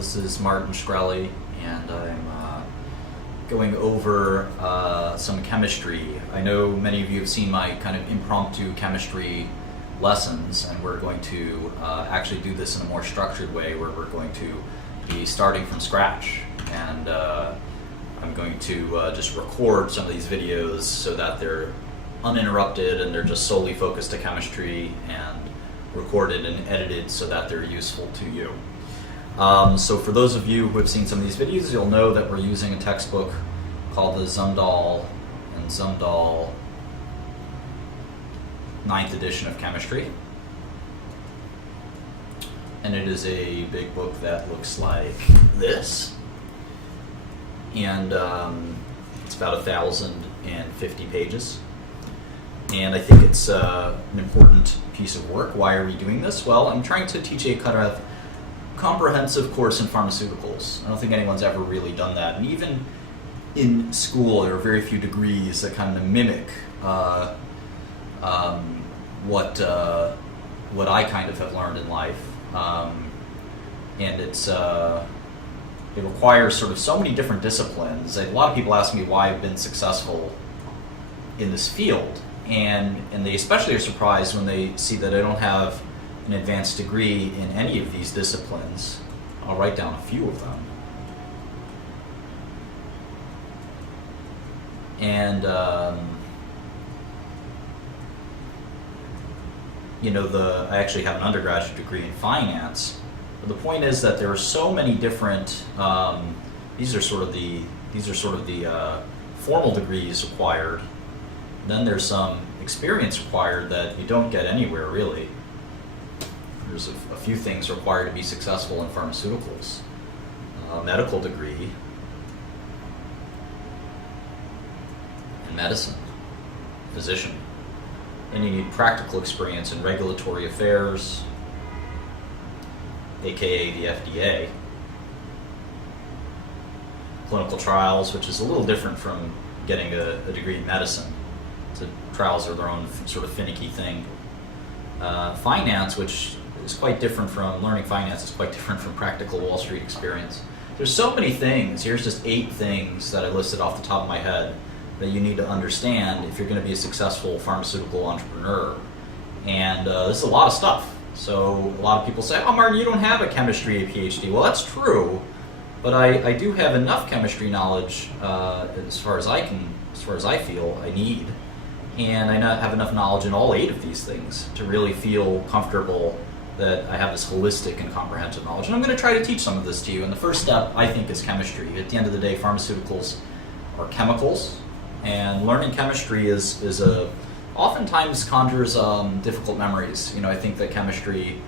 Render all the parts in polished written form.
This is Martin Shkreli, and I'm going over some chemistry. I know many of you have seen my kind of impromptu chemistry lessons, and we're going to actually do this in a more structured way where we're going to be starting from scratch. And I'm going to just record some of these videos so that they're uninterrupted and they're just solely focused to chemistry, and recorded and edited so that they're useful to you. So for those of you who have seen some of these videos, you'll know that we're using a textbook called the Zumdahl and Zumdahl 9th edition of chemistry. And it is a big book that looks like this. And it's about 1,050 pages. And I think it's an important piece of work. Why are we doing this? Well, I'm trying to teach a kind of comprehensive course in pharmaceuticals. I don't think anyone's ever really done that. And even in school, there are very few degrees that kind of mimic what I kind of have learned in life. And it requires sort of so many different disciplines. A lot of people ask me why I've been successful in this field. And they especially are surprised when they see that I don't have an advanced degree in any of these disciplines. I'll write down a few of them. And I actually have an undergraduate degree in finance. But the point is that there are so many different. These are sort of the formal degrees required. Then there's some experience required that you don't get anywhere, really. There's a few things required to be successful in pharmaceuticals. A medical degree in medicine, physician. And you need practical experience in regulatory affairs, aka the FDA. Clinical trials, which is a little different from getting a degree in medicine. So trials are their own sort of finicky thing. Finance, which is quite different from learning finance, is quite different from practical Wall Street experience. There's so many things. Here's just 8 things that I listed off the top of my head that you need to understand if you're going to be a successful pharmaceutical entrepreneur. And this is a lot of stuff. So a lot of people say, oh, Martin, you don't have a chemistry PhD. Well, that's true, but I do have enough chemistry knowledge as far as I feel I need. And I have enough knowledge in all 8 of these things to really feel comfortable that I have this holistic and comprehensive knowledge. And I'm going to try to teach some of this to you. And the first step, I think, is chemistry. At the end of the day, pharmaceuticals are chemicals. And learning chemistry oftentimes conjures difficult memories. I think that chemistry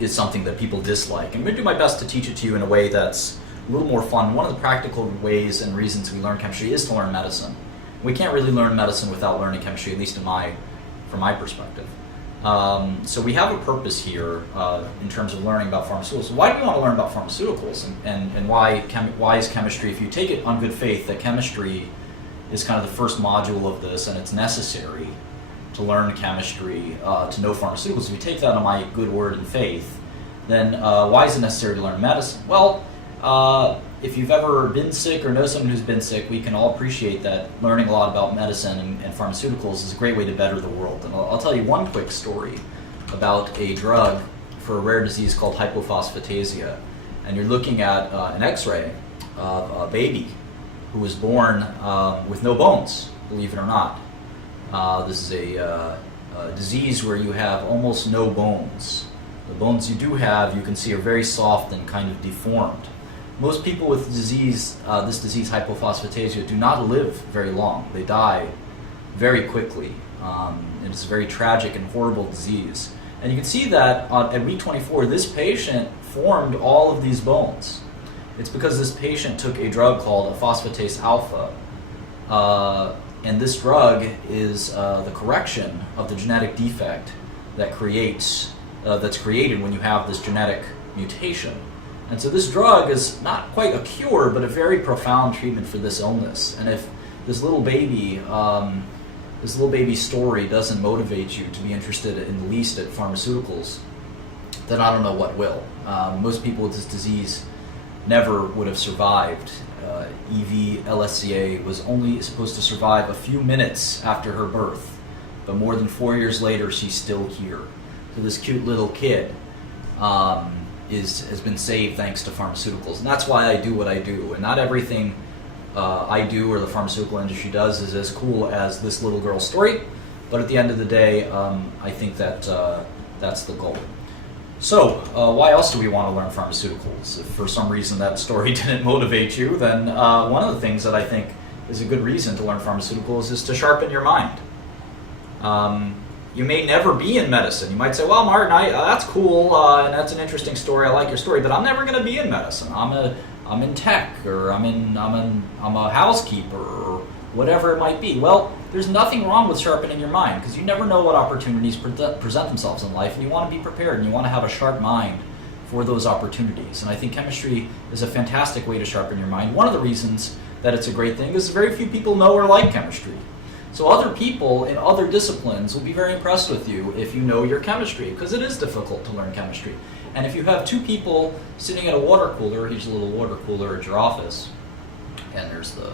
is something that people dislike. And I'm going to do my best to teach it to you in a way that's a little more fun. One of the practical ways and reasons we learn chemistry is to learn medicine. We can't really learn medicine without learning chemistry, at least from my perspective. So we have a purpose here in terms of learning about pharmaceuticals. Why do we want to learn about pharmaceuticals, and why is chemistry, if you take it on good faith, that chemistry is kind of the first module of this and it's necessary to learn chemistry, to know pharmaceuticals. If you take that on my good word and faith, then why is it necessary to learn medicine? Well, if you've ever been sick or know someone who's been sick, we can all appreciate that learning a lot about medicine and pharmaceuticals is a great way to better the world. And I'll tell you one quick story about a drug for a rare disease called hypophosphatasia. And you're looking at an x-ray of a baby who was born with no bones, believe it or not. This is a disease where you have almost no bones. The bones you do have, you can see, are very soft and kind of deformed. Most people with this disease, hypophosphatasia, do not live very long. They die very quickly. It's a very tragic and horrible disease. And you can see that at week 24, this patient formed all of these bones. It's because this patient took a drug called phosphatase alpha. And this drug is the correction of the genetic defect that's created when you have this genetic mutation. And so this drug is not quite a cure, but a very profound treatment for this illness. And if this little baby story doesn't motivate you to be interested in the least at pharmaceuticals, then I don't know what will. Most people with this disease never would have survived. Evie LSCA was only supposed to survive a few minutes after her birth, but more than 4 years later, she's still here. So this cute little kid has been saved thanks to pharmaceuticals, and that's why I do what I do. And not everything I do or the pharmaceutical industry does is as cool as this little girl's story, but at the end of the day, I think that that's the goal. So, why else do we want to learn pharmaceuticals? If for some reason that story didn't motivate you, then one of the things that I think is a good reason to learn pharmaceuticals is to sharpen your mind. You may never be in medicine. You might say, well, Martin, that's cool, and that's an interesting story, I like your story, but I'm never going to be in medicine. I'm in tech, or I'm a housekeeper, or whatever it might be. Well, there's nothing wrong with sharpening your mind, because you never know what opportunities present themselves in life, and you want to be prepared, and you want to have a sharp mind for those opportunities. And I think chemistry is a fantastic way to sharpen your mind. One of the reasons that it's a great thing is very few people know or like chemistry. So other people in other disciplines will be very impressed with you if you know your chemistry, because it is difficult to learn chemistry. And if you have two people sitting at a water cooler, here's a little water cooler at your office, and there's the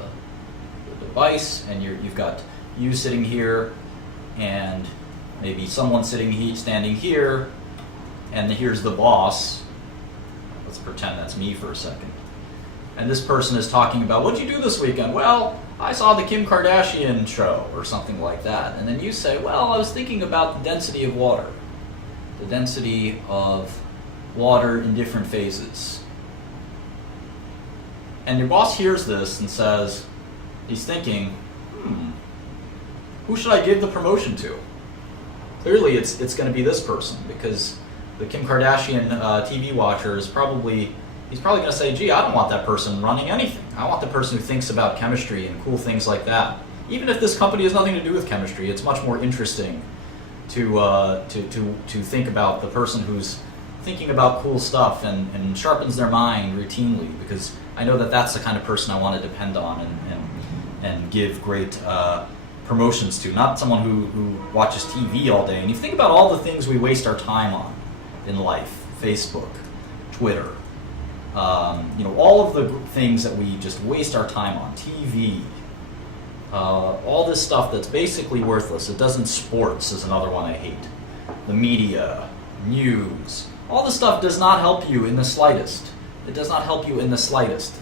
device, and you've got you sitting here, and maybe someone standing here, and here's the boss. Let's pretend that's me for a second. And this person is talking about, what'd you do this weekend? Well, I saw the Kim Kardashian show, or something like that. And then you say, well, I was thinking about the density of water. The density of water in different phases. And your boss hears this and says, he's thinking, who should I give the promotion to? Clearly it's going to be this person, because the Kim Kardashian TV watcher he's probably going to say, gee, I don't want that person running anything. I want the person who thinks about chemistry and cool things like that. Even if this company has nothing to do with chemistry, it's much more interesting to think about the person who's thinking about cool stuff and sharpens their mind routinely, because I know that that's the kind of person I want to depend on and give great promotions to, not someone who watches TV all day. And you think about all the things we waste our time on in life, Facebook, Twitter, all of the things that we just waste our time on, TV, all this stuff that's basically worthless. It doesn't. Sports is another one I hate. The media, news, all this stuff does not help you in the slightest. It does not help you in the slightest.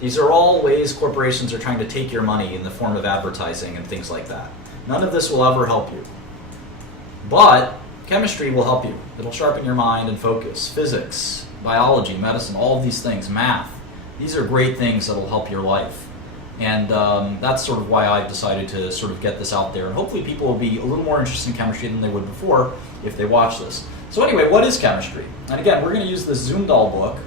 These are all ways corporations are trying to take your money in the form of advertising and things like that. None of this will ever help you. But chemistry will help you. It'll sharpen your mind and focus. Physics, biology, medicine, all of these things, math. These are great things that will help your life. And that's sort of why I've decided to sort of get this out there. And hopefully people will be a little more interested in chemistry than they would before if they watch this. So anyway, what is chemistry? And again, we're going to use this Zoomdahl book.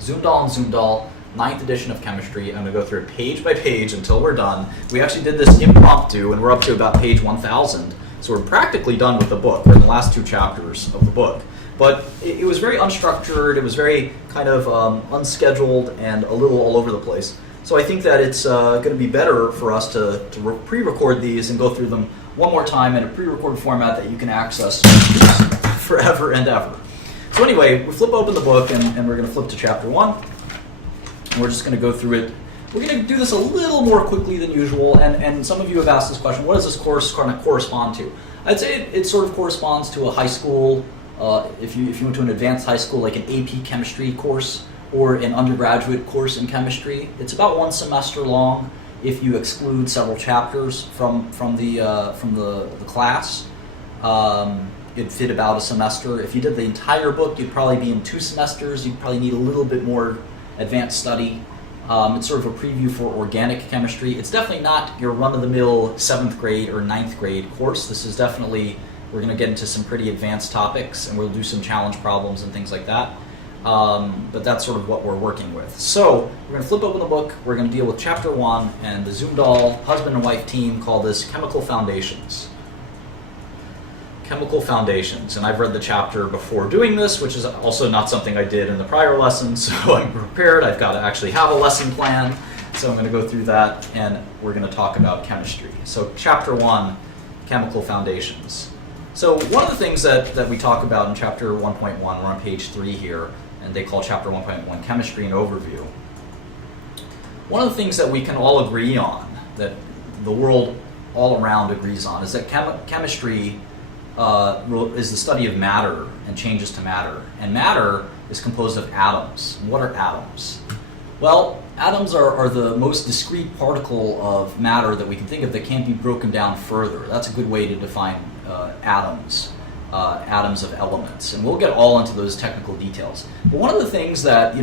Zoomdahl and Zoomdahl, 9th edition of chemistry. I'm going to go through it page by page until we're done. We actually did this impromptu, and we're up to about page 1,000. So we're practically done with the book. We're in the last 2 chapters of the book. But it was very unstructured. It was very kind of unscheduled and a little all over the place. So I think that it's going to be better for us to pre-record these and go through them one more time in a pre-recorded format that you can access forever and ever. So anyway, we flip open the book, and we're going to flip to chapter 1. And we're just going to go through it. We're going to do this a little more quickly than usual, and some of you have asked this question, what does this course kind of correspond to? I'd say it sort of corresponds to a high school, if you went to an advanced high school, like an AP chemistry course, or an undergraduate course in chemistry. It's about 1 semester long if you exclude several chapters from the class. It'd fit about a semester. If you did the entire book, you'd probably be in 2 semesters. You'd probably need a little bit more advanced study. It's sort of a preview for organic chemistry. It's definitely not your run-of-the-mill 7th grade or 9th grade course. This is definitely, we're going to get into some pretty advanced topics, and we'll do some challenge problems and things like that. But that's sort of what we're working with. So we're going to flip open the book. We're going to deal with chapter 1, and the Zoomdahl husband and wife team call this Chemical Foundations. Chemical Foundations, and I've read the chapter before doing this, which is also not something I did in the prior lesson, so I'm prepared. I've got to actually have a lesson plan, so I'm going to go through that, and we're going to talk about chemistry. So chapter 1, Chemical Foundations. So one of the things that we talk about in chapter 1.1, we're on page 3 here, and they call chapter 1.1 Chemistry and Overview. One of the things that we can all agree on, that the world all around agrees on, is that chemistry is the study of matter and changes to matter. And matter is composed of atoms. And what are atoms? Well, atoms are the most discrete particle of matter that we can think of that can't be broken down further. That's a good way to define atoms, atoms of elements. And we'll get all into those technical details. But one of the things that,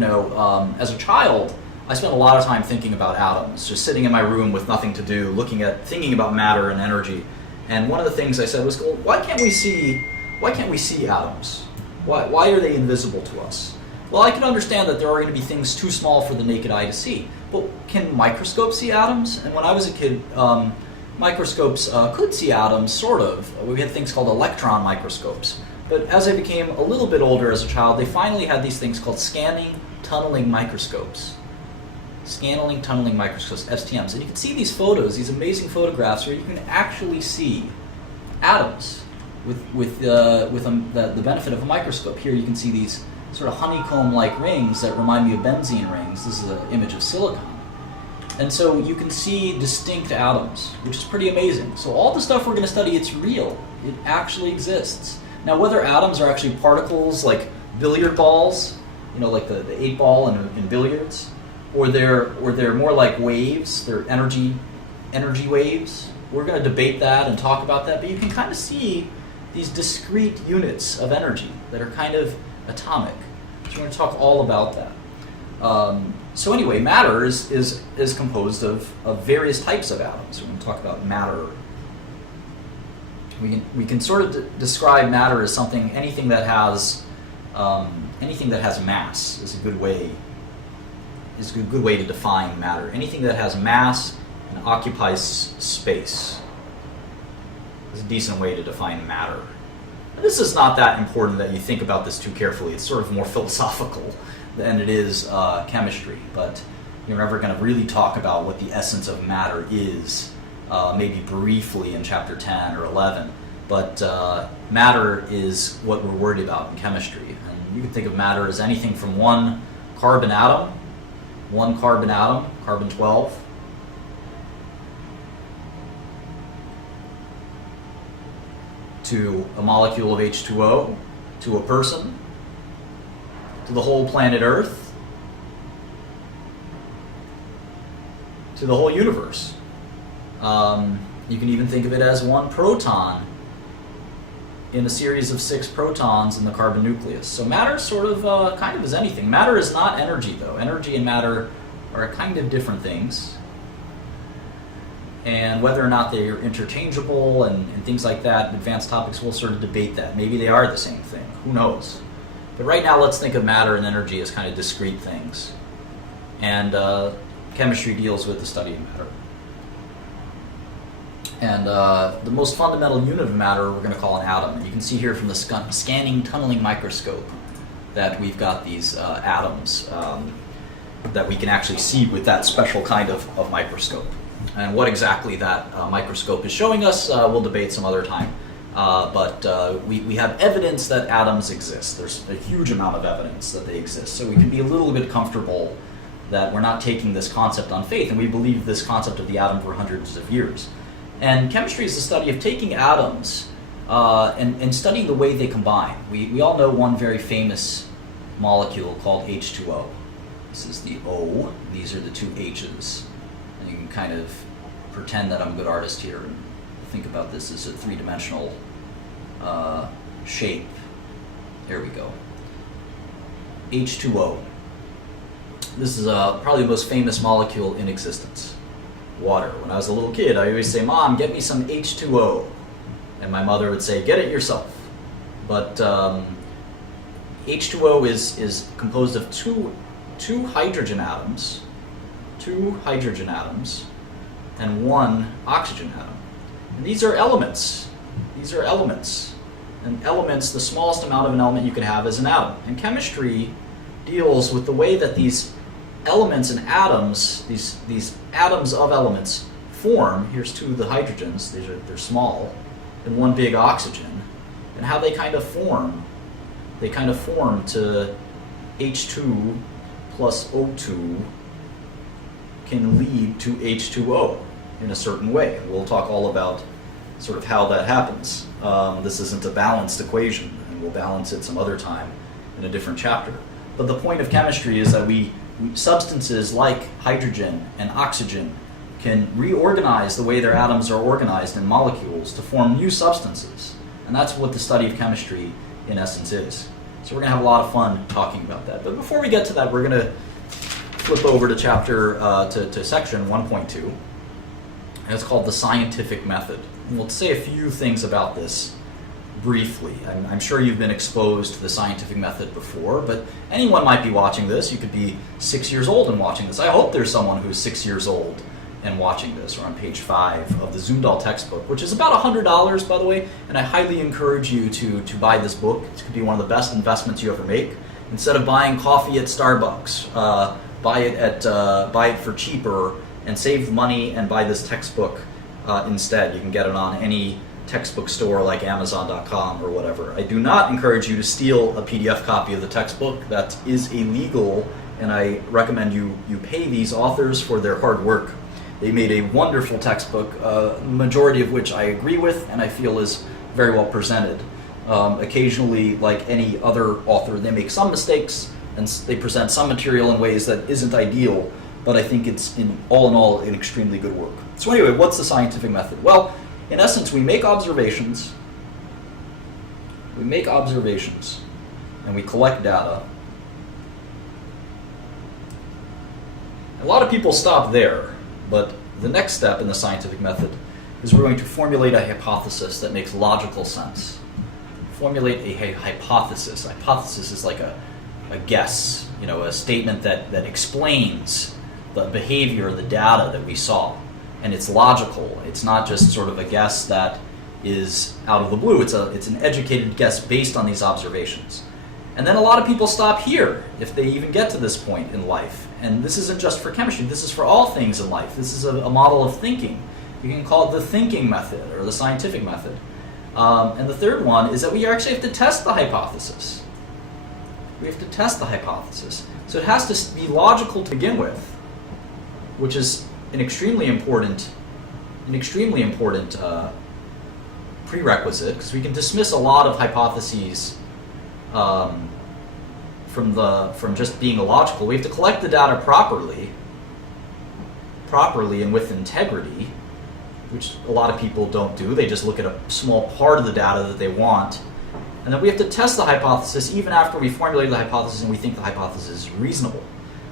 as a child, I spent a lot of time thinking about atoms, just sitting in my room with nothing to do, thinking about matter and energy. And one of the things I said was, well, why can't we see atoms? Why are they invisible to us? Well, I can understand that there are going to be things too small for the naked eye to see. But can microscopes see atoms? And when I was a kid, microscopes could see atoms, sort of. We had things called electron microscopes. But as I became a little bit older as a child, they finally had these things called scanning tunneling microscopes. Scanning tunneling microscopes, STMs. And you can see these photos, these amazing photographs, where you can actually see atoms with the benefit of a microscope. Here you can see these sort of honeycomb-like rings that remind me of benzene rings. This is an image of silicon. And so you can see distinct atoms, which is pretty amazing. So all the stuff we're going to study, it's real. It actually exists. Now, whether atoms are actually particles like billiard balls, like the 8-ball in billiards, or they're more like waves, they're energy waves, we're going to debate that and talk about that. But you can kind of see these discrete units of energy that are kind of atomic. So we're going to talk all about that. So anyway, matter is composed of various types of atoms. We're going to talk about matter. We can sort of describe matter as anything that has mass is a good way to define matter. Anything that has mass and occupies space is a decent way to define matter. This is not that important that you think about this too carefully. It's sort of more philosophical than it is chemistry, but you're never going to really talk about what the essence of matter is, maybe briefly in chapter 10 or 11, but matter is what we're worried about in chemistry. And you can think of matter as anything from one carbon atom, carbon 12, to a molecule of H2O, to a person, to the whole planet Earth, to the whole universe. You can even think of it as one proton in a series of 6 protons in the carbon nucleus. So matter sort of kind of is anything. Matter is not energy, though. Energy and matter are kind of different things. And whether or not they're interchangeable and things like that, advanced topics, we'll sort of debate that. Maybe they are the same thing. Who knows? But right now, let's think of matter and energy as kind of discrete things. And chemistry deals with the study of matter. And the most fundamental unit of matter we're going to call an atom. And you can see here from the scanning tunneling microscope that we've got these atoms that we can actually see with that special kind of microscope. And what exactly that microscope is showing us, we'll debate some other time. But we have evidence that atoms exist. There's a huge amount of evidence that they exist. So we can be a little bit comfortable that we're not taking this concept on faith, and we believe this concept of the atom for hundreds of years. And chemistry is the study of taking atoms and studying the way they combine. We all know one very famous molecule called H2O. This is the O, these are the 2 H's. And you can kind of pretend that I'm a good artist here and think about this as a 3-dimensional shape. There we go. H2O. This is probably the most famous molecule in existence. Water. When I was a little kid, I always say, "Mom, get me some H2O." And my mother would say, "Get it yourself." But H2O is composed of two hydrogen atoms, and 1 oxygen atom. And these are elements. And elements, the smallest amount of an element you can have is an atom. And chemistry deals with the way that these elements and atoms, these atoms of elements form. Here's 2 of the hydrogens, they're small, and 1 big oxygen. and how they kind of form. They kind of form to H2 plus O2 can lead to H2O in a certain way. We'll talk all about sort of how that happens. This isn't a balanced equation, and we'll balance it some other time in a different chapter. But the point of chemistry is that substances like hydrogen and oxygen can reorganize the way their atoms are organized in molecules to form new substances. And that's what the study of chemistry in essence is. So we're going to have a lot of fun talking about that. But before we get to that, we're going to flip over to to section 1.2. And it's called the scientific method. And we'll say a few things about this briefly. I'm sure you've been exposed to the scientific method before, but anyone might be watching this. You could be 6 years old and watching this. I hope there's someone who's 6 years old and watching this. We're on page 5 of the Zumdahl textbook, which is about $100, by the way, and I highly encourage you to buy this book. It could be one of the best investments you ever make. Instead of buying coffee at Starbucks, buy it for cheaper and save money and buy this textbook instead. You can get it on any textbook store like Amazon.com or whatever. I do not encourage you to steal a PDF copy of the textbook. That is illegal, and I recommend you pay these authors for their hard work. They made a wonderful textbook, majority of which I agree with and I feel is very well presented. Occasionally, like any other author, they make some mistakes and they present some material in ways that isn't ideal, but I think it's in all an extremely good work. So anyway, what's the scientific method? Well, in essence, we make observations, and we collect data. A lot of people stop there, but the next step in the scientific method is we're going to formulate a hypothesis that makes logical sense. Formulate a hypothesis. A hypothesis is like a guess, a statement that explains the behavior, the data that we saw. And it's logical. It's not just sort of a guess that is out of the blue. It's an educated guess based on these observations. And then a lot of people stop here if they even get to this point in life. And this isn't just for chemistry. This is for all things in life. This is a model of thinking. You can call it the thinking method or the scientific method. And the third one is that we actually have to test the hypothesis. We have to test the hypothesis. So it has to be logical to begin with, which is an extremely important prerequisite, because we can dismiss a lot of hypotheses from just being illogical. We have to collect the data properly and with integrity, which a lot of people don't do. They just look at a small part of the data that they want. And then we have to test the hypothesis even after we formulated the hypothesis and we think the hypothesis is reasonable.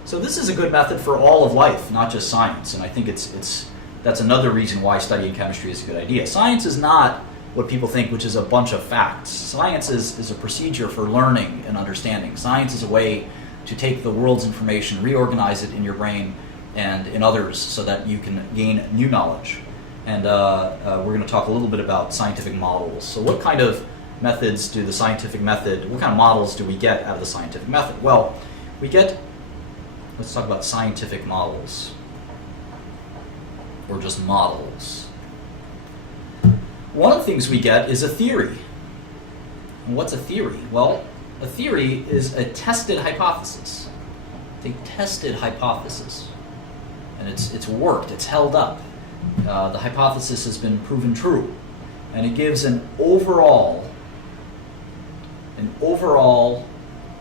So this is a good method for all of life, not just science. And I think that's another reason why studying chemistry is a good idea. Science is not what people think, which is a bunch of facts. Science is a procedure for learning and understanding. Science is a way to take the world's information, reorganize it in your brain and in others so that you can gain new knowledge. And we're going to talk a little bit about scientific models. So what kind of methods do the scientific method, what kind of models do we get out of the scientific method? Well, let's talk about scientific models, or just models. One of the things we get is a theory. And what's a theory? Well, a theory is a tested hypothesis. It's a tested hypothesis. And it's worked, it's held up. The hypothesis has been proven true. And it gives an overall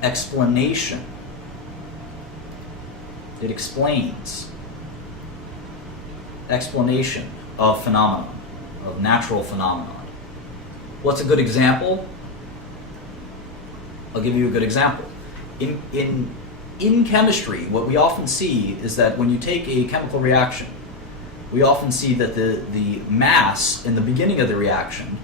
explanation. It explains explanation of phenomenon, of natural phenomenon. What's a good example? I'll give you a good example. In chemistry, what we often see is that when you take a chemical reaction, we often see that the mass in the beginning of the reaction,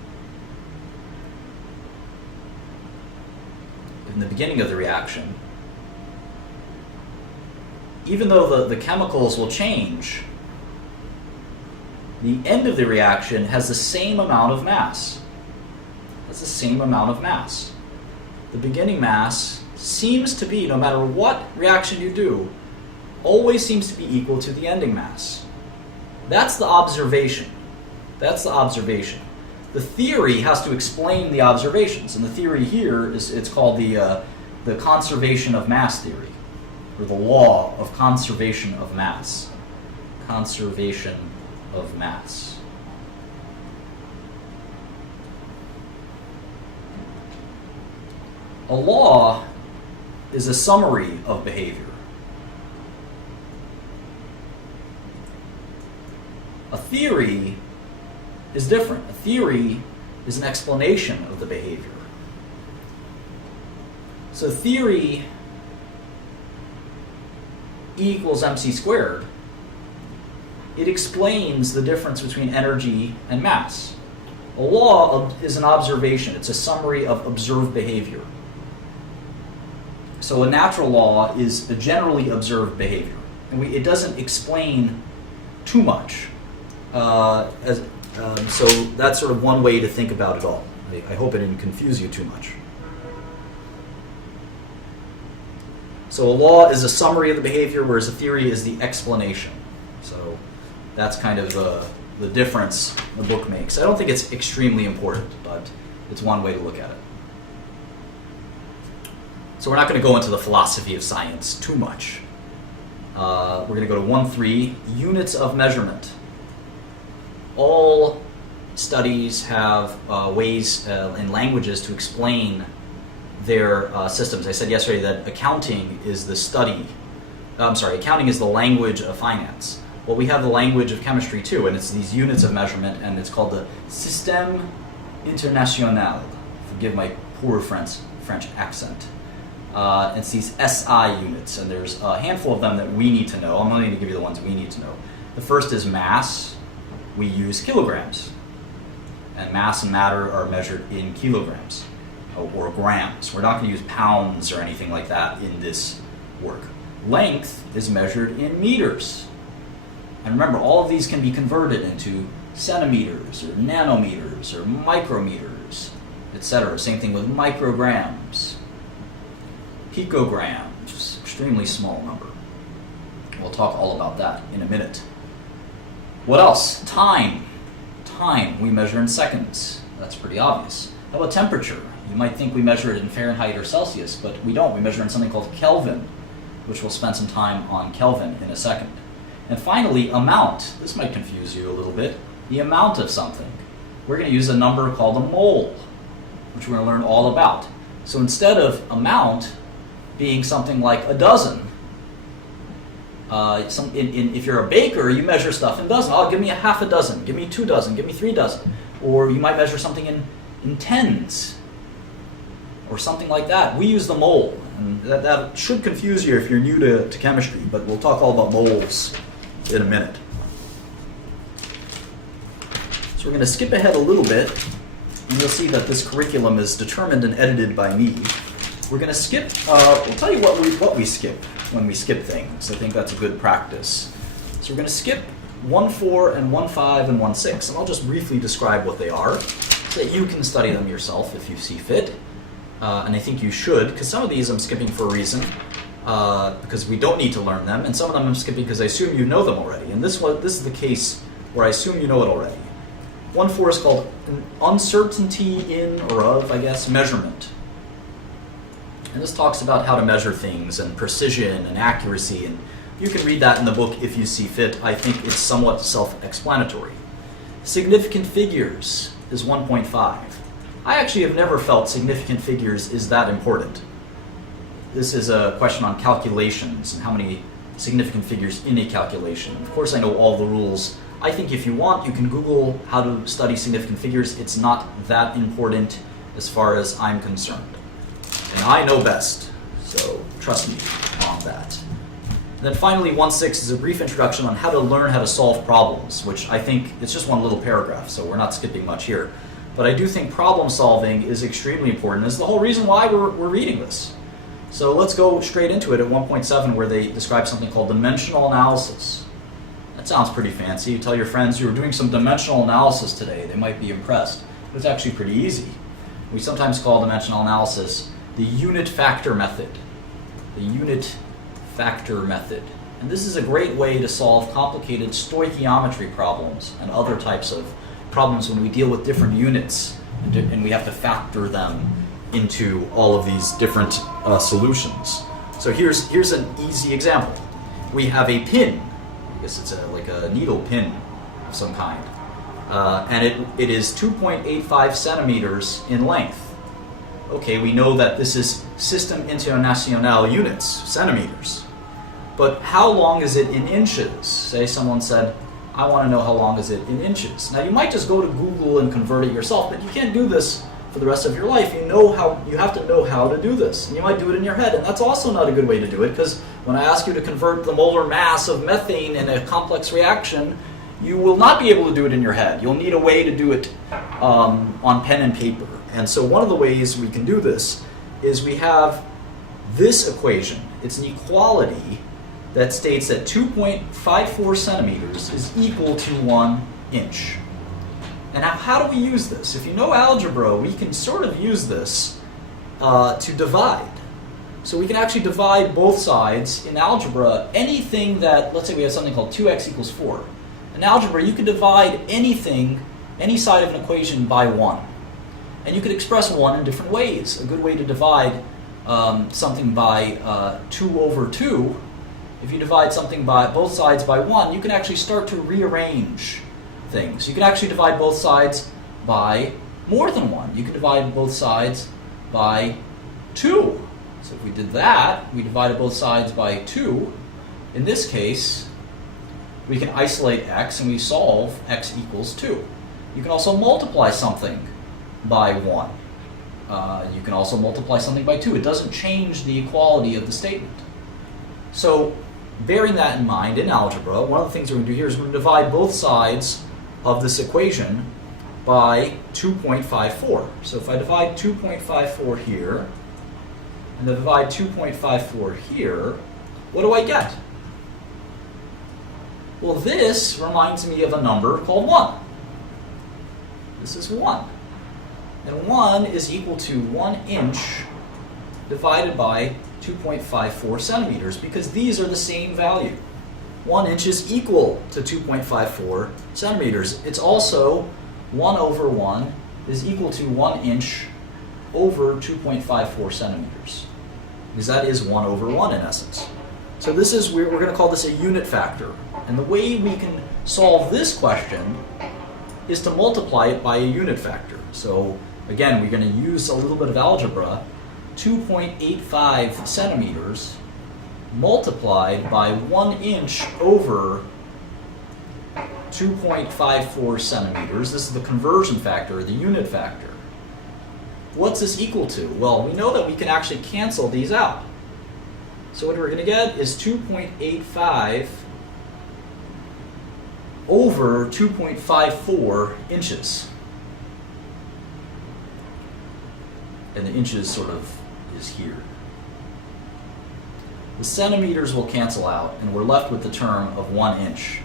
even though the chemicals will change, the end of the reaction has the same amount of mass. The beginning mass seems to be, no matter what reaction you do, always seems to be equal to the ending mass. That's the observation. The theory has to explain the observations, and the theory here it's called the conservation of mass theory, or the law of conservation of mass. Conservation of mass. A law is a summary of behavior. A theory is different. A theory is an explanation of the behavior. So theory E equals mc squared, it explains the difference between energy and mass. A law is an observation. It's a summary of observed behavior. So a natural law is a generally observed behavior. And it doesn't explain too much. So that's sort of one way to think about it all. I hope it didn't confuse you too much. So a law is a summary of the behavior, whereas a theory is the explanation. So that's kind of the difference the book makes. I don't think it's extremely important, but it's one way to look at it. So we're not going to go into the philosophy of science too much. We're going to go to 1.3, units of measurement. All studies have ways and languages to explain their systems. I said yesterday that accounting is accounting is the language of finance. Well, we have the language of chemistry too, and it's these units of measurement, and it's called the Système International. Forgive my poor French accent. It's these SI units, and there's a handful of them that we need to know. I'm only going to give you the ones we need to know. The first is mass. We use kilograms, and mass and matter are measured in kilograms or grams. We're not going to use pounds or anything like that in this work. Length is measured in meters. And remember, all of these can be converted into centimeters or nanometers or micrometers, etc. Same thing with micrograms. Picograms, extremely small number. We'll talk all about that in a minute. What else? Time. Time we measure in seconds. That's pretty obvious. How about temperature? You might think we measure it in Fahrenheit or Celsius, but we don't. We measure in something called Kelvin, which we'll spend some time on Kelvin in a second. And finally, amount. This might confuse you a little bit. The amount of something. We're going to use a number called a mole, which we're going to learn all about. So instead of amount being something like a dozen, if you're a baker, you measure stuff in dozen. Oh, give me a half a dozen, give me 2 dozen, give me 3 dozen. Or you might measure something in tens, or something like that. We use the mole, and that should confuse you if you're new to chemistry, but we'll talk all about moles in a minute. So we're going to skip ahead a little bit, and you'll see that this curriculum is determined and edited by me. We're going to skip, we'll tell you what we skip when we skip things. I think that's a good practice. So we're going to skip 1.4 and 1.5 and 1.6, and I'll just briefly describe what they are so that you can study them yourself if you see fit. And I think you should, because some of these I'm skipping for a reason, because we don't need to learn them, and some of them I'm skipping because I assume you know them already. And this is the case where I assume you know it already. 1.4 is called uncertainty in or of, I guess, measurement. And this talks about how to measure things and precision and accuracy, and you can read that in the book if you see fit. I think it's somewhat self-explanatory. Significant figures is 1.5. I actually have never felt significant figures is that important. This is a question on calculations and how many significant figures in a calculation. Of course, I know all the rules. I think if you want, you can Google how to study significant figures. It's not that important as far as I'm concerned. And I know best, so trust me on that. And then finally, 1.6 is a brief introduction on how to learn how to solve problems, which I think it's just one little paragraph, so we're not skipping much here. But I do think problem solving is extremely important. It's the whole reason why we're reading this. So let's go straight into it at 1.7, where they describe something called dimensional analysis. That sounds pretty fancy. You tell your friends you were doing some dimensional analysis today. They might be impressed. But it's actually pretty easy. We sometimes call dimensional analysis the unit factor method. The unit factor method. And this is a great way to solve complicated stoichiometry problems and other types of problems when we deal with different units and we have to factor them into all of these different solutions. So here's an easy example. We have a pin. I guess it's like a needle pin of some kind. And it is 2.85 centimeters in length. Okay, we know that this is System International units, centimeters. But how long is it in inches? Say someone said, I want to know how long is it in inches. Now you might just go to Google and convert it yourself, but you can't do this for the rest of your life. You have to know how to do this. And you might do it in your head, and that's also not a good way to do it, because when I ask you to convert the molar mass of methane in a complex reaction, you will not be able to do it in your head. You'll need a way to do it on pen and paper. And so one of the ways we can do this is we have this equation. It's an equality that states that 2.54 centimeters is equal to 1 inch. And now how do we use this? If you know algebra, we can sort of use this to divide. So we can actually divide both sides in algebra. Anything that, let's say we have something called 2x equals 4. In algebra, you can divide anything, any side of an equation by 1. And you could express 1 in different ways. A good way to divide something by 2 over 2, if you divide something by both sides by 1, you can actually start to rearrange things. You can actually divide both sides by more than 1. You can divide both sides by 2. So if we did that, we divided both sides by 2. In this case, we can isolate x and we solve x equals 2. You can also multiply something by 1. You can also multiply something by 2. It doesn't change the equality of the statement. So bearing that in mind, in algebra, one of the things we're going to do here is we're going to divide both sides of this equation by 2.54. So if I divide 2.54 here, and then divide 2.54 here, what do I get? Well, this reminds me of a number called 1. This is 1. And 1 is equal to 1 inch divided by 2.54 centimeters, because these are the same value. 1 inch is equal to 2.54 centimeters. It's also 1 over 1 is equal to 1 inch over 2.54 centimeters, because that is 1 over 1 in essence. So this is, we're going to call this a unit factor. And the way we can solve this question is to multiply it by a unit factor. So again, we're going to use a little bit of algebra. 2.85 centimeters multiplied by 1 inch over 2.54 centimeters. This is the conversion factor, the unit factor. What's this equal to? Well, we know that we can actually cancel these out. So what we're going to get is 2.85 over 2.54 inches. And the inches sort of is here. The centimeters will cancel out, and we're left with the term of 1 inch.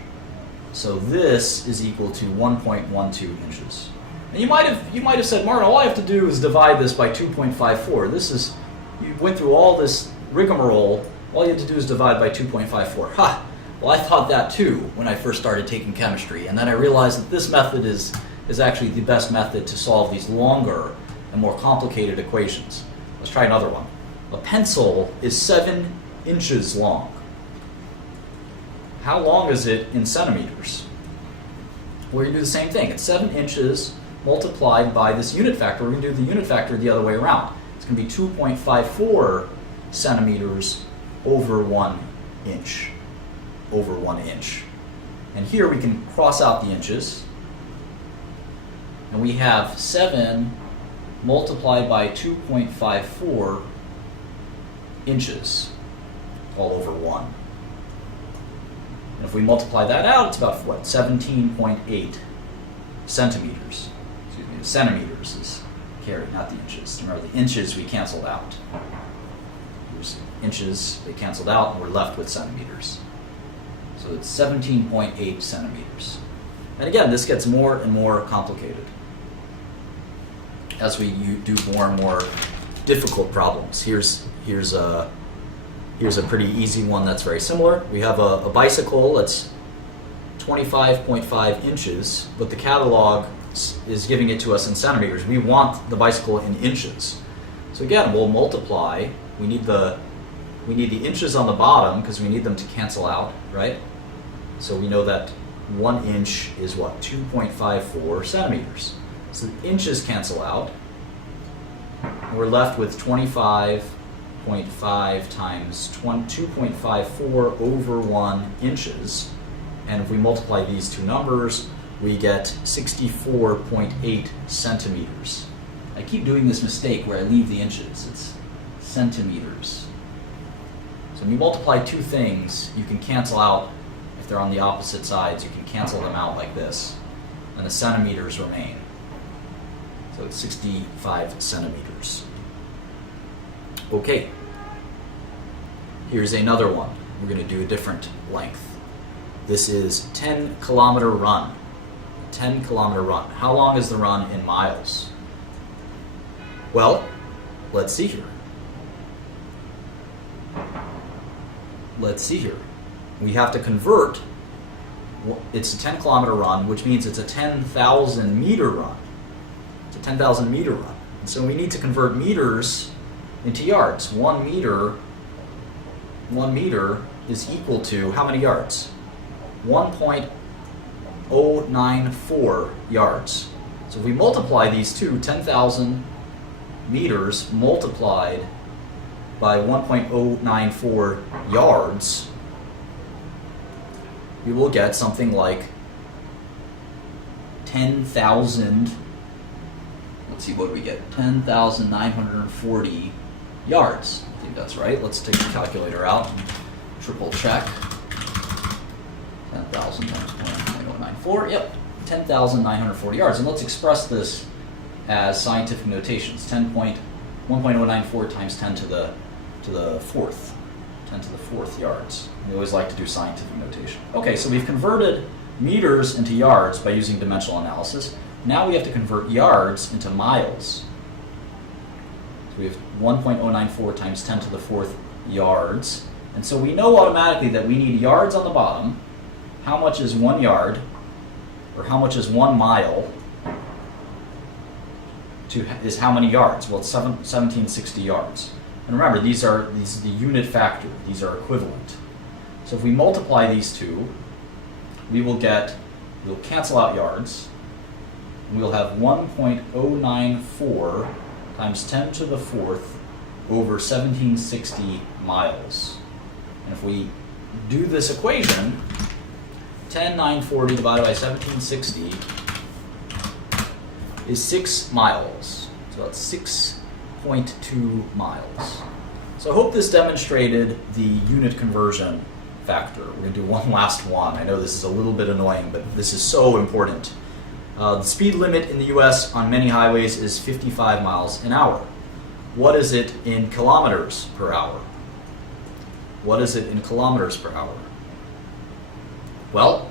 So this is equal to 1.12 inches. And you might have said, Martin, all I have to do is divide this by 2.54. You went through all this rigmarole. All you have to do is divide by 2.54. Ha! Well, I thought that too when I first started taking chemistry, and then I realized that this method is actually the best method to solve these longer and more complicated equations. Let's try another one. A pencil is 7 inches long. How long is it in centimeters? We're going to do the same thing. It's 7 inches multiplied by this unit factor. We're going to do the unit factor the other way around. It's going to be 2.54 centimeters over 1 inch. Over 1 inch. And here we can cross out the inches. And we have 7 multiplied by 2.54 inches all over 1. And if we multiply that out, it's about what? 17.8 centimeters. Excuse me, the centimeters is carried, not the inches. Remember, the inches we canceled out. Here's inches, they canceled out, and we're left with centimeters. So it's 17.8 centimeters. And again, this gets more and more complicated as we do more and more difficult problems. Here's a pretty easy one that's very similar. We have a bicycle that's 25.5 inches, but the catalog is giving it to us in centimeters. We want the bicycle in inches. So again, we'll multiply. We need the inches on the bottom because we need them to cancel out, right? So we know that 1 inch is what? 2.54 centimeters. So the inches cancel out. And we're left with 25.5 times 2.54 over 1 inches. And if we multiply these two numbers, we get 64.8 centimeters. I keep doing this mistake where I leave the inches. It's centimeters. So when you multiply two things, you can cancel out, if they're on the opposite sides, you can cancel them out like this, and the centimeters remain. So it's 65 centimeters. Okay, here's another one. We're going to do a different length. This is 10-kilometer run. 10-kilometer run. How long is the run in miles? Well, let's see here. We have to convert. It's a 10-kilometer run, which means it's a 10,000 meter run. It's a 10,000 meter run. And so we need to convert meters into yards. 1 meter is equal to how many yards? 1.094 yards. So if we multiply these two, 10,000 meters multiplied by 1.094 yards, we will get something like 10,000, let's see, what do we get? 10,940 yards. I think that's right. Let's take the calculator out and triple check. 10,000 times 0.094, yep, 10,940 yards. And let's express this as scientific notations. 1.094 times 10 to the fourth. 10 to the fourth yards. We always like to do scientific notation. Okay, so we've converted meters into yards by using dimensional analysis. Now we have to convert yards into miles. So we have 1.094 times 10 to the fourth yards. And so we know automatically that we need yards on the bottom. How much is 1 yard, or how much is 1 mile, is how many yards? Well, it's 1760 yards. And remember, these are the unit factor. These are equivalent. So if we multiply these two, we'll cancel out yards. And we'll have 1.094 times 10 to the fourth over 1760 miles. And if we do this equation, 10,940 divided by 1760 is 6 miles. So that's 6.2 miles. So I hope this demonstrated the unit conversion factor. We're going to do one last one. I know this is a little bit annoying, but this is so important. The speed limit in the US on many highways is 55 miles an hour. What is it in kilometers per hour? What is it in kilometers per hour? Well,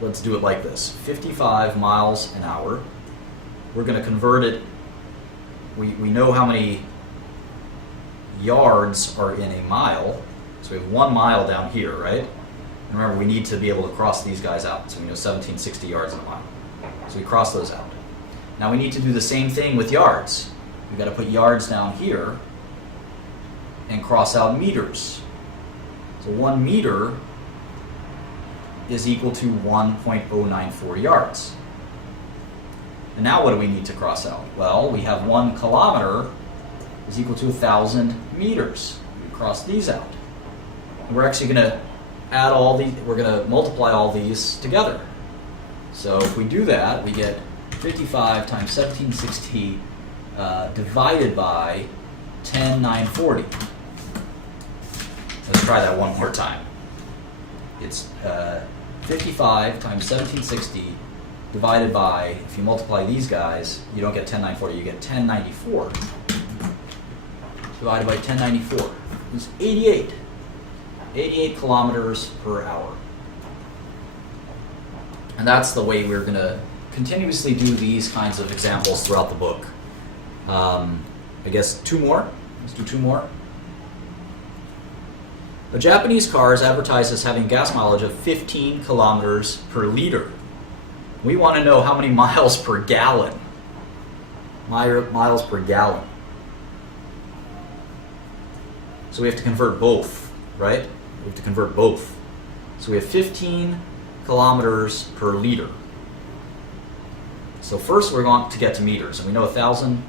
let's do it like this. 55 miles an hour. We're going to convert it. We know how many yards are in a mile. So we have 1 mile down here, right? And remember, we need to be able to cross these guys out. So we know 1760 yards in a mile. So we cross those out. Now we need to do the same thing with yards. We've got to put yards down here and cross out meters. So 1 meter is equal to 1.094 yards. And now what do we need to cross out? Well, we have 1 kilometer is equal to 1,000 meters. We cross these out. And we're actually going to add all these, we're going to multiply all these together. So if we do that, we get 55 times 1760 divided by 10,940. Let's try that one more time. It's 55 times 1760 divided by, if you multiply these guys, you don't get 10,940, you get 1094. Divided by 1094 is 88. 88 kilometers per hour. And that's the way we're going to continuously do these kinds of examples throughout the book. I guess 2 more. Let's do 2 more. A Japanese car is advertised as having gas mileage of 15 kilometers per liter. We want to know how many miles per gallon. Miles per gallon. So we have to convert both, right? We have to convert both. So we have 15 kilometers per liter. So first we're going to get to meters, and we know 1,000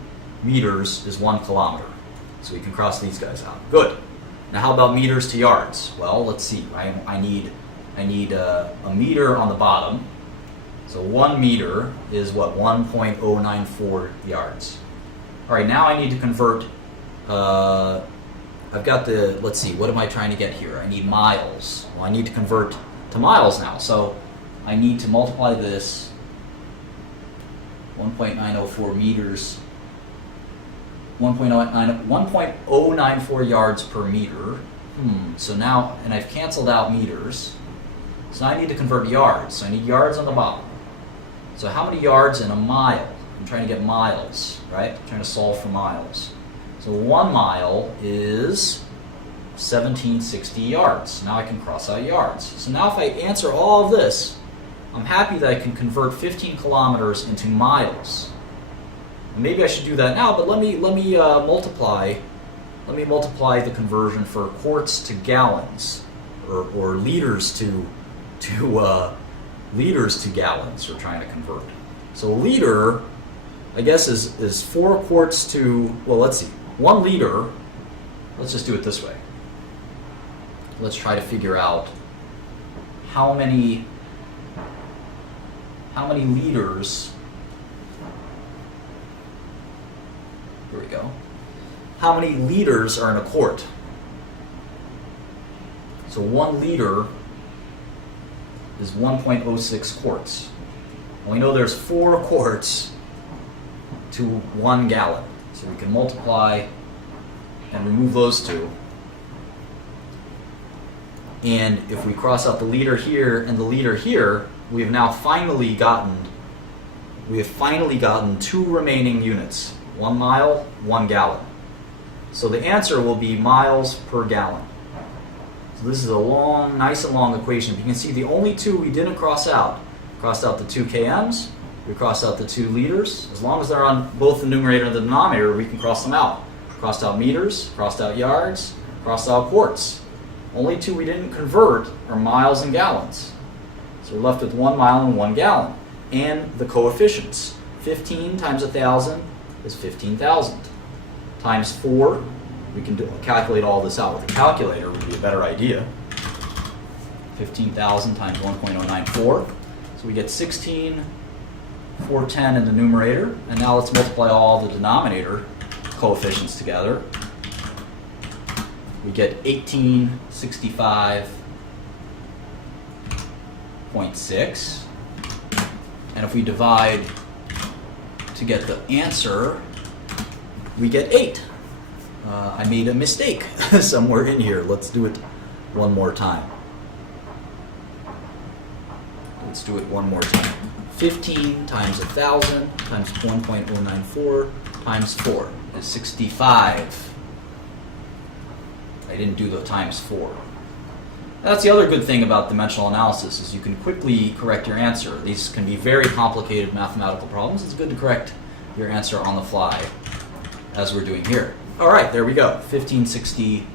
meters is 1 kilometer. So we can cross these guys out. Good. Now how about meters to yards? Well, let's see. I need a meter on the bottom. So 1 meter is what? 1.094 yards. All right, now I need to convert. I've got the, let's see, what am I trying to get here? I need miles. Well, I need to convert to miles now. So I need to multiply this 1.904 meters, 1.094 yards per meter. So now, and I've canceled out meters. So now I need to convert yards. So I need yards on the bottom. So how many yards in a mile? I'm trying to get miles, right? I'm trying to solve for miles. So 1 mile is 1760 yards. Now I can cross out yards. So now if I answer all of this, I'm happy that I can convert 15 kilometers into miles. And maybe I should do that now, but let me multiply the conversion for quarts to gallons, or liters to gallons we're trying to convert. So a liter, I guess, is 4 quarts to, well, let's see, 1 liter, let's just do it this way. Let's try to figure out how many liters, here we go, how many liters are in a quart. So 1 liter is 1.06 quarts. And we know there's 4 quarts to 1 gallon. So we can multiply and remove those two. And if we cross out the liter here and the liter here, we have now finally gotten 2 remaining units. 1 mile, 1 gallon. So the answer will be miles per gallon. So this is a long, nice and long equation. You can see the only 2 we didn't cross out. Crossed out the 2 kms, we crossed out the 2 liters. As long as they're on both the numerator and the denominator, we can cross them out. Crossed out meters, crossed out yards, crossed out quarts. Only 2 we didn't convert are miles and gallons. So we're left with 1 mile and 1 gallon. And the coefficients. 15 times 1,000 is 15,000. Times 4, we can calculate all this out with a calculator, would be a better idea. 15,000 times 1.094. So we get 16,410 in the numerator. And now let's multiply all the denominator coefficients together. We get 1865.6. And if we divide to get the answer, we get 8. I made a mistake somewhere in here. Let's do it one more time. Let's do it one more time. 15 times 1,000 times 1.094 times 4 is 65. I didn't do the times 4. That's the other good thing about dimensional analysis, is you can quickly correct your answer. These can be very complicated mathematical problems. It's good to correct your answer on the fly, as we're doing here. All right, there we go. 1560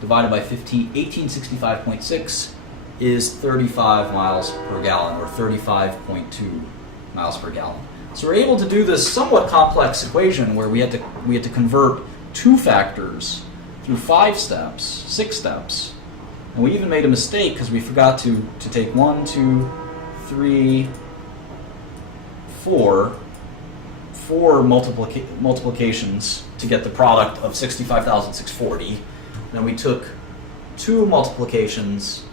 divided by 1865.6 is 35 miles per gallon, or 35.2 miles per gallon. So we're able to do this somewhat complex equation where we had to convert 2 factors through 5 steps, 6 steps. And we even made a mistake because we forgot to take 1, 2, 3, 4 multiplications to get the product of 65,640. Then we took 2 multiplications,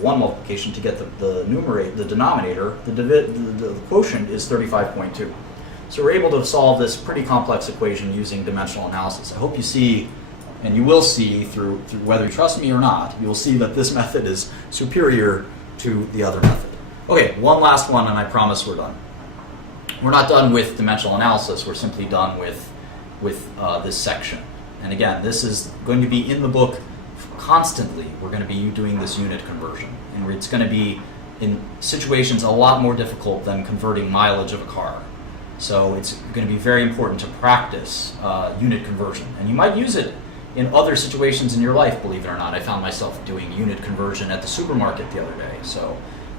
1 multiplication to get the numerator, the denominator. The quotient is 35.2. So we're able to solve this pretty complex equation using dimensional analysis. I hope you see, and you will see through whether you trust me or not, you will see that this method is superior to the other method. Okay, one last one, and I promise we're done. We're not done with dimensional analysis. We're simply done with this section. And again, this is going to be in the book constantly we're going to be doing this unit conversion. And it's going to be, in situations, a lot more difficult than converting mileage of a car. So it's going to be very important to practice unit conversion. And you might use it in other situations in your life, believe it or not. I found myself doing unit conversion at the supermarket the other day. So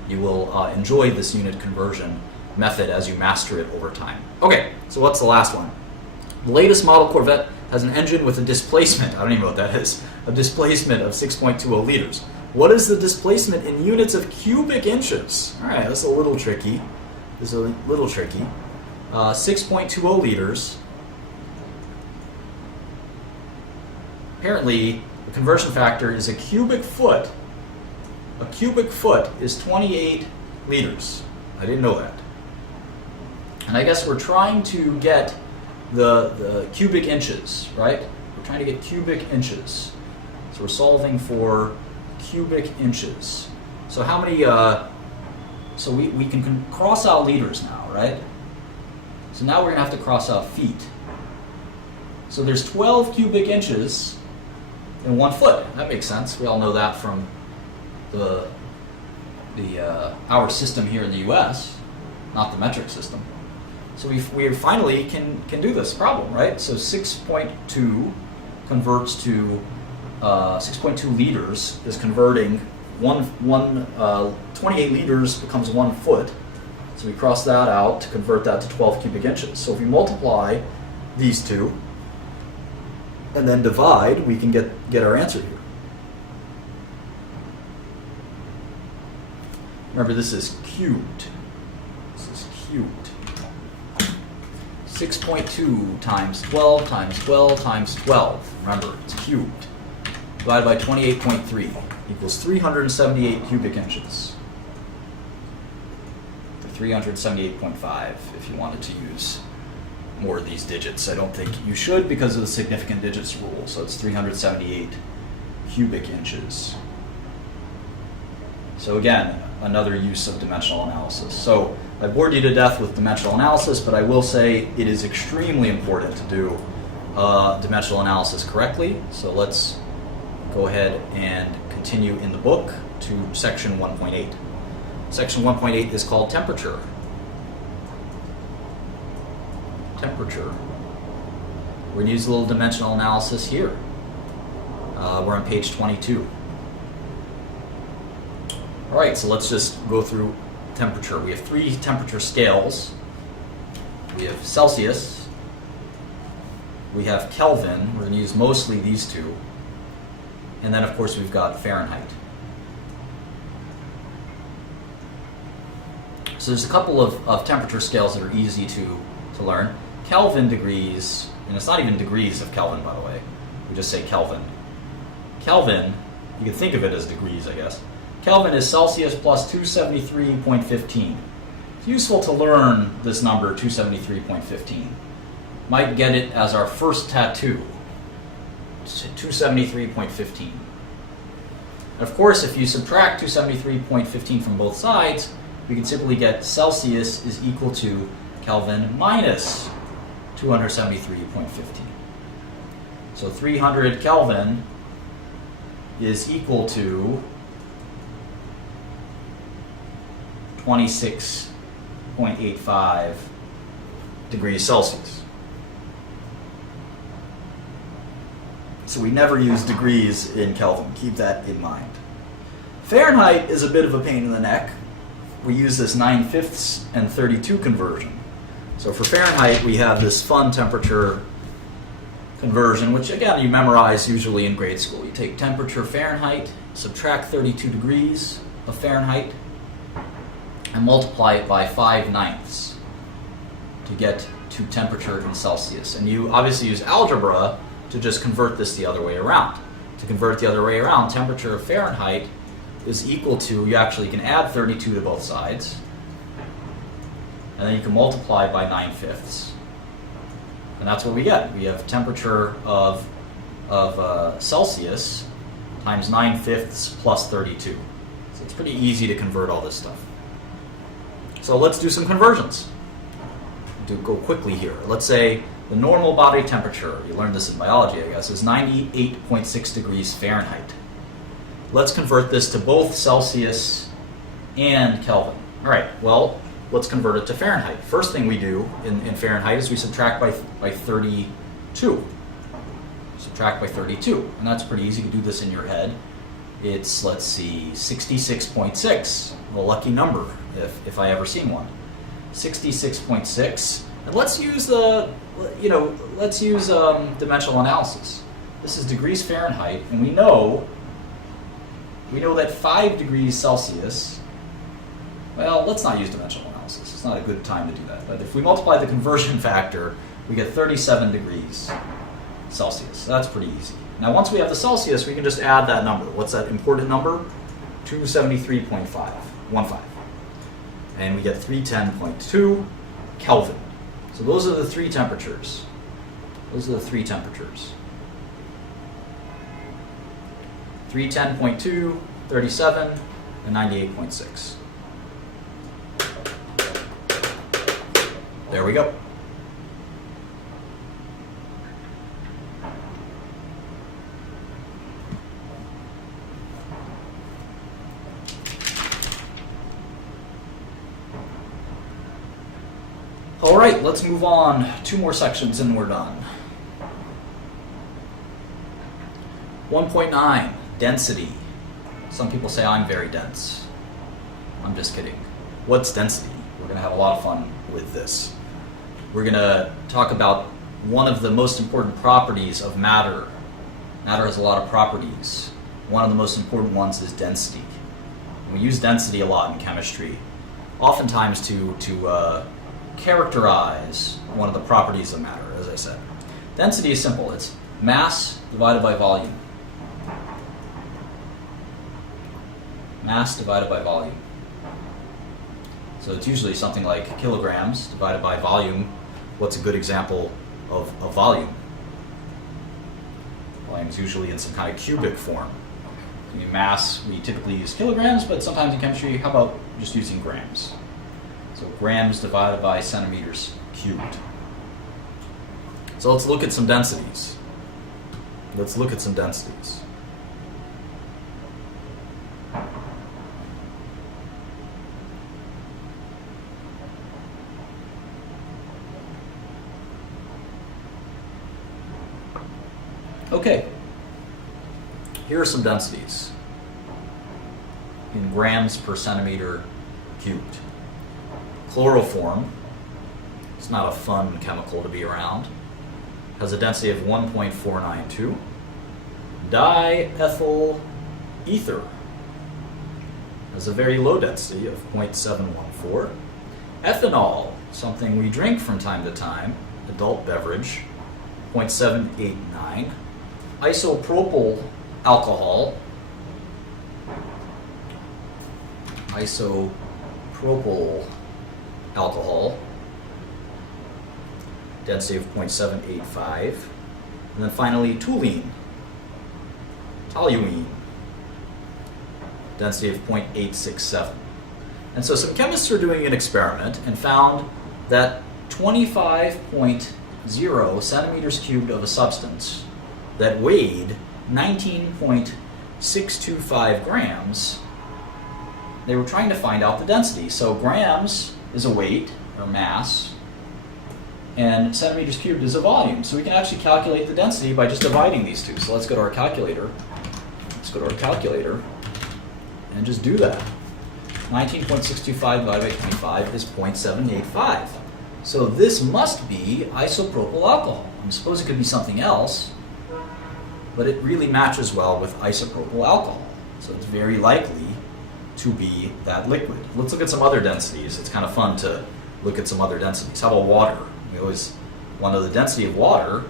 you will enjoy this unit conversion method as you master it over time. Okay, so what's the last one? The latest model Corvette has an engine with a displacement, I don't even know what that is, a displacement of 6.20 liters. What is the displacement in units of cubic inches? All right, that's a little tricky. 6.20 liters. Apparently, the conversion factor is a cubic foot. A cubic foot is 28 liters. I didn't know that. And I guess we're trying to get the cubic inches, right? We're trying to get cubic inches. So we're solving for cubic inches. So how many, so we can cross out liters now, right? So now we're going to have to cross out feet. So there's 12 cubic inches in 1 foot. That makes sense. We all know that from our system here in the US, not the metric system. So we finally can do this problem, right? So 6.2 converts to 6.2 liters is converting 28 liters becomes 1 foot. So we cross that out to convert that to 12 cubic inches. So if we multiply these two and then divide, we can get our answer here. Remember, this is cubed. This is cubed. 6.2 times 12 times 12 times 12. Remember, it's cubed. Divided by 28.3 equals 378 cubic inches. 378.5 if you wanted to use more of these digits. I don't think you should because of the significant digits rule. So it's 378 cubic inches. So again, another use of dimensional analysis. So I bored you to death with dimensional analysis, but I will say it is extremely important to do dimensional analysis correctly. So let's go ahead and continue in the book to section 1.8. Section 1.8 is called temperature. Temperature. We're going to use a little dimensional analysis here. We're on page 22. All right, so let's just go through temperature. We have 3 temperature scales. We have Celsius. We have Kelvin. We're going to use mostly these two. And then, of course, we've got Fahrenheit. So there's a couple of temperature scales that are easy to learn. Kelvin degrees, and it's not even degrees of Kelvin, by the way. We just say Kelvin. Kelvin, you can think of it as degrees, I guess. Kelvin is Celsius plus 273.15. It's useful to learn this number, 273.15. Might get it as our first tattoo, 273.15. And of course, if you subtract 273.15 from both sides, we can simply get Celsius is equal to Kelvin minus 273.15. So 300 Kelvin is equal to 26.85 degrees Celsius. So we never use degrees in Kelvin. Keep that in mind. Fahrenheit is a bit of a pain in the neck. We use this 9/5 and 32 conversion. So for Fahrenheit, we have this fun temperature conversion, which again, you memorize usually in grade school. You take temperature Fahrenheit, subtract 32 degrees of Fahrenheit, and multiply it by 5/9 to get to temperature in Celsius. And you obviously use algebra to just convert this the other way around. To convert it the other way around, temperature of Fahrenheit is equal to, you actually can add 32 to both sides, and then you can multiply by 9/5. And that's what we get. We have temperature of Celsius times 9/5 plus 32. So it's pretty easy to convert all this stuff. So let's do some conversions. Go quickly here. Let's say the normal body temperature, you learned this in biology, I guess, is 98.6 degrees Fahrenheit. let's convert this to both Celsius and Kelvin. All right, well, let's convert it to Fahrenheit. First thing we do in Fahrenheit is we subtract by 32. Subtract by 32, and that's pretty easy. You can do this in your head. It's, let's see, 66.6, a lucky number if I ever seen one. 66.6, and let's use dimensional analysis. This is degrees Fahrenheit, and we know that 5 degrees Celsius, well, let's not use dimensional analysis. It's not a good time to do that. But if we multiply the conversion factor, we get 37 degrees Celsius. So that's pretty easy. Now, once we have the Celsius, we can just add that number. What's that important number? 273.15. And we get 310.2 Kelvin. So those are the three temperatures. 310.2, 37, and 98.6. There we go. All right, let's move on. 2 more sections and we're done. 1.9, density. Some people say I'm very dense. I'm just kidding. What's density? We're going to have a lot of fun with this. We're going to talk about one of the most important properties of matter. Matter has a lot of properties. One of the most important ones is density. We use density a lot in chemistry, oftentimes to characterize one of the properties of matter, as I said. Density is simple. It's mass divided by volume. Mass divided by volume. So it's usually something like kilograms divided by volume. What's a good example of volume? Volume is usually in some kind of cubic form. In mass, we typically use kilograms, but sometimes in chemistry, how about just using grams? So grams divided by centimeters cubed. So let's look at some densities. Okay, here are some densities in grams per centimeter cubed. Chloroform, it's not a fun chemical to be around, has a density of 1.492. Diethyl ether has a very low density of 0.714. Ethanol, something we drink from time to time, adult beverage, 0.789. Isopropyl alcohol, density of 0.785. And then finally, toluene, density of 0.867. And so some chemists are doing an experiment and found that 25.0 centimeters cubed of a substance that weighed 19.625 grams, they were trying to find out the density. So grams is a weight, or mass, and centimeters cubed is a volume. So we can actually calculate the density by just dividing these two. So let's go to our calculator. And just do that. 19.625 divided by 25 is 0.785. So this must be isopropyl alcohol. I suppose it could be something else, but it really matches well with isopropyl alcohol. So it's very likely to be that liquid. Let's look at some other densities. It's kind of fun to look at some other densities. How about water? One of the density of water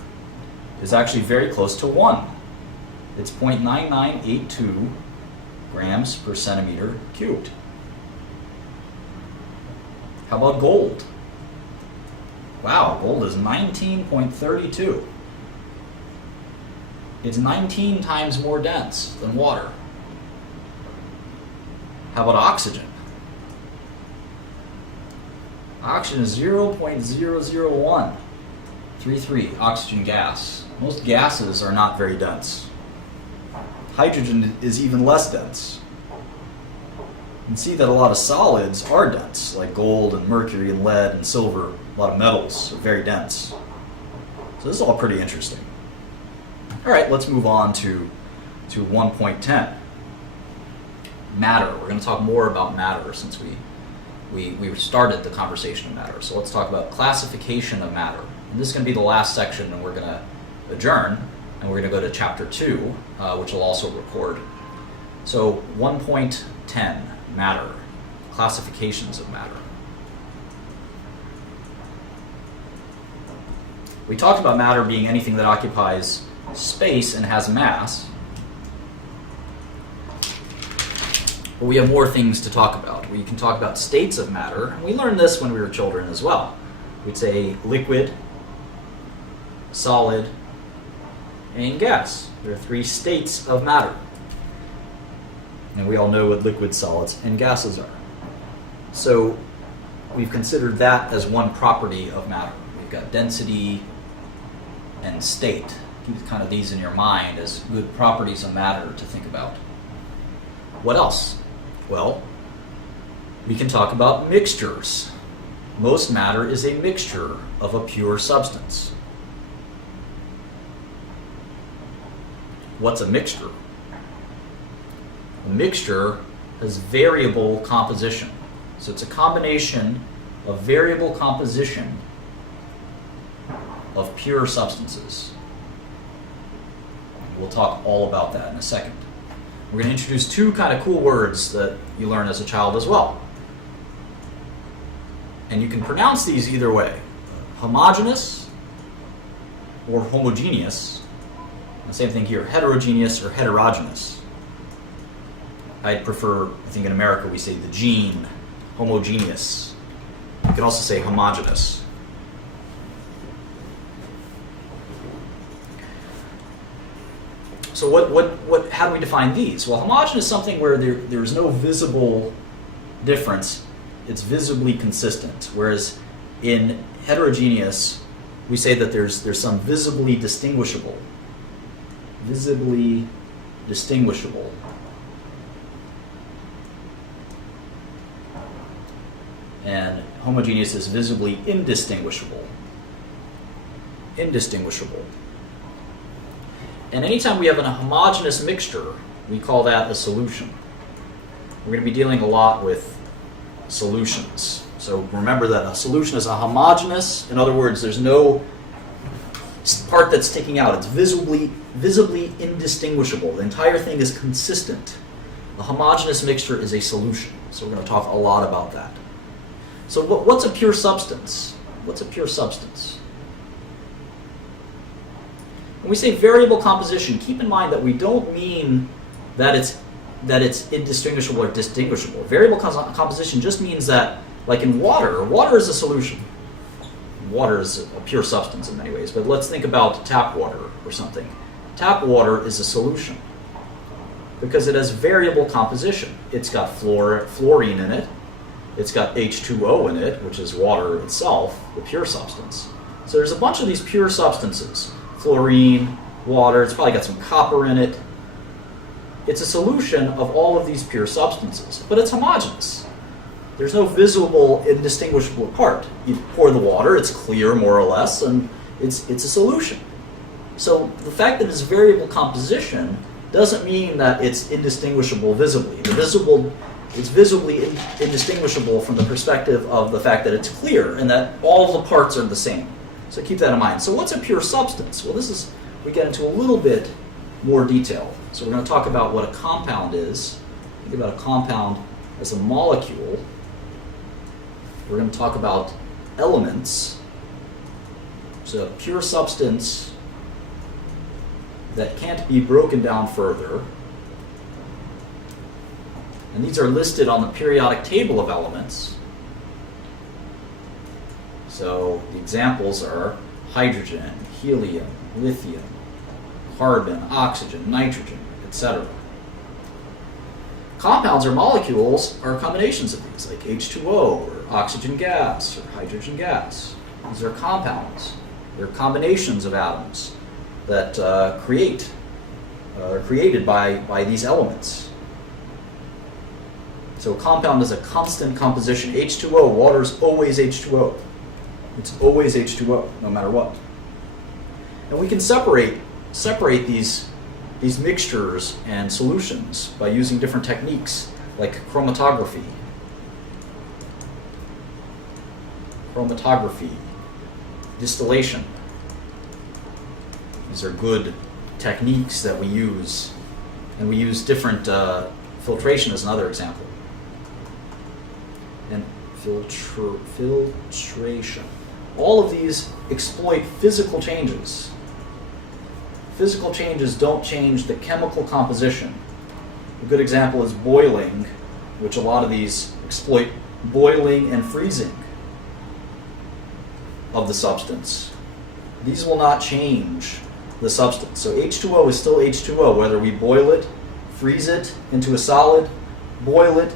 is actually very close to 1. It's 0.9982 grams per centimeter cubed. How about gold? Wow, gold is 19.32. It's 19 times more dense than water. How about oxygen? Oxygen is 0.00133, oxygen gas. Most gases are not very dense. hydrogen is even less dense. You can see that a lot of solids are dense, like gold and mercury and lead and silver. A lot of metals are very dense. So this is all pretty interesting. All right, let's move on to 1.10. Matter. We're going to talk more about matter since we started the conversation of matter. So let's talk about classification of matter. And this is going to be the last section, and we're going to adjourn, and we're going to go to chapter 2, which will also record. So 1.10, matter, classifications of matter. We talked about matter being anything that occupies space and has mass. But we have more things to talk about. We can talk about states of matter, and we learned this when we were children as well. We'd say liquid, solid, and gas. There are 3 states of matter. And we all know what liquids, solids, and gases are. So we've considered that as one property of matter. We've got density and state. Keep kind of these in your mind as good properties of matter to think about. What else? Well, we can talk about mixtures. Most matter is a mixture of a pure substance. What's a mixture? A mixture has variable composition. So it's a combination of variable composition of pure substances. We'll talk all about that in a second. We're going to introduce 2 kind of cool words that you learn as a child as well. And you can pronounce these either way. Homogeneous or homogeneous. The same thing here, heterogeneous or heterogeneous. I'd prefer, I think in America we say the gene, homogeneous. You can also say homogeneous. So how do we define these? Well, homogeneous is something where there's no visible difference. It's visibly consistent. Whereas in heterogeneous, we say that there's some visibly distinguishable. Visibly distinguishable. And homogeneous is visibly indistinguishable. Indistinguishable. And anytime we have a homogeneous mixture, we call that a solution. We're going to be dealing a lot with solutions. So remember that a solution is a homogeneous. In other words, there's no part that's sticking out. It's visibly indistinguishable. The entire thing is consistent. A homogeneous mixture is a solution. So we're going to talk a lot about that. So what's a pure substance? What's a pure substance? When we say variable composition, keep in mind that we don't mean that it's indistinguishable or distinguishable. Variable composition just means that, like in water is a solution. Water is a pure substance in many ways, but let's think about tap water or something. Tap water is a solution because it has variable composition. It's got fluorine in it. It's got H2O in it, which is water itself, the pure substance. So there's a bunch of these pure substances. Fluorine, water, it's probably got some copper in it. It's a solution of all of these pure substances, but it's homogeneous. There's no visible, indistinguishable part. You pour the water, it's clear more or less, and it's a solution. So the fact that it's variable composition doesn't mean that it's indistinguishable visibly. It's visibly indistinguishable from the perspective of the fact that it's clear and that all the parts are the same. So keep that in mind. So what's a pure substance? Well, we get into a little bit more detail. So we're going to talk about what a compound is. Think about a compound as a molecule. We're going to talk about elements. So a pure substance that can't be broken down further. And these are listed on the periodic table of elements. So the examples are hydrogen, helium, lithium, carbon, oxygen, nitrogen, etc. Compounds or molecules are combinations of these, like H2O, or oxygen gas, or hydrogen gas. These are compounds. They're combinations of atoms that create created by these elements. So a compound is a constant composition. H2O, water is always H2O. It's always H2O, no matter what. And we can separate these mixtures and solutions by using different techniques like chromatography. Distillation. These are good techniques that we use. And we use different filtration as another example. And filtration. All of these exploit physical changes. Physical changes don't change the chemical composition. A good example is boiling, which a lot of these exploit boiling and freezing of the substance. These will not change the substance. So H2O is still H2O, whether we boil it, freeze it into a solid, boil it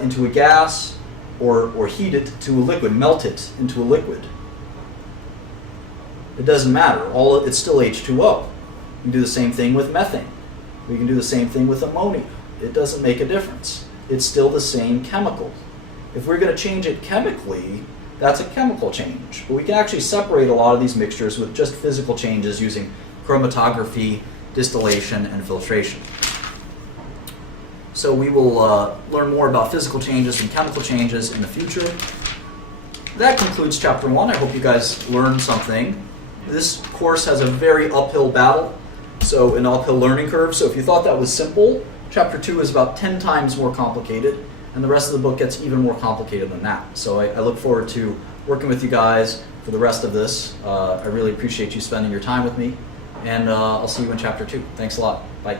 into a gas, or heat it to a liquid, melt it into a liquid. It doesn't matter. It's still H2O. We can do the same thing with methane. We can do the same thing with ammonia. It doesn't make a difference. It's still the same chemical. If we're going to change it chemically, that's a chemical change. But we can actually separate a lot of these mixtures with just physical changes using chromatography, distillation, and filtration. So we will learn more about physical changes and chemical changes in the future. That concludes Chapter 1. I hope you guys learned something. This course has a very uphill battle, so an uphill learning curve. So if you thought that was simple, Chapter 2 is about 10 times more complicated, and the rest of the book gets even more complicated than that. So I look forward to working with you guys for the rest of this. I really appreciate you spending your time with me, and I'll see you in Chapter 2. Thanks a lot. Bye.